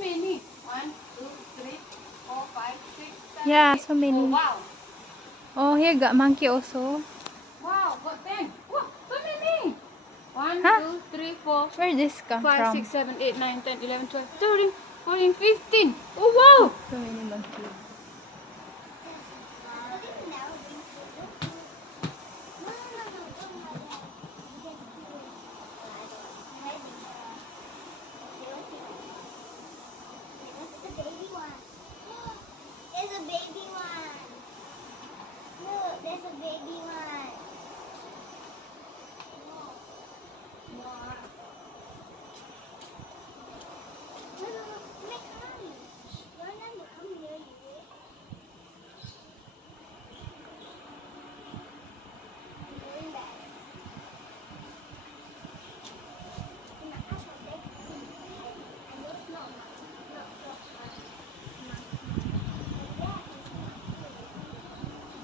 many. 1, 2, 3, 4, 5, 6, 7, Yeah, 8. so many. Oh, wow. Oh, here got monkey also. Wow, got 10. Wow, so many. 1, Huh? 2, 3, 4, Where this come 5, from? 6, 7, 8, 9, 10, 11, 12, 13, 14, 15. Oh, wow. So many monkeys.